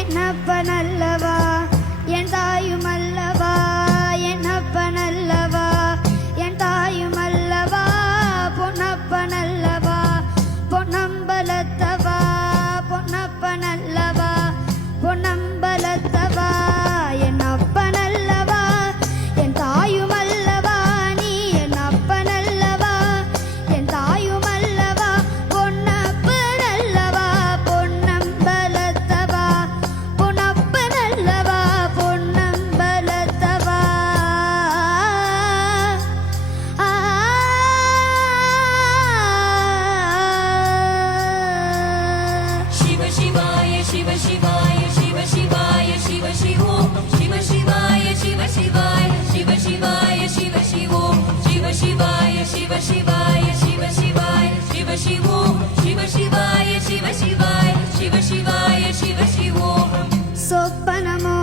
என்னப்பனல்லவா என் தாயுமல்லவா, என்னப்பனல்லவா என் தாயுமல்லவா, பொன்னப்பனல்லவா பொன்னம்பலத்தவா, பொன்னப்பனல்லவா பொன்னம்பலத்தவா, என் அப்பனல்லவா என் தாயுமல்லவா, நீ என் அப்பனல்லவா என் தாயுமல்லவா, பொன்னப்பனல்லவா பொன்னம்பலத்தவா, பொன்னப்பனல்லவா பொன்னம்பலத்தவா. शिव शिवाय शिव शिवाय शिव शिवाय शिव शिव शिव शिवाय शिव शिवाय शिव शिवाय शिव शिव शिव शिवाय शिव शिवाय शिव शिवाय शिव शिव शिव शिवाय शिव शिवाय शिव शिवाय शिव शिव சொப்பனமோ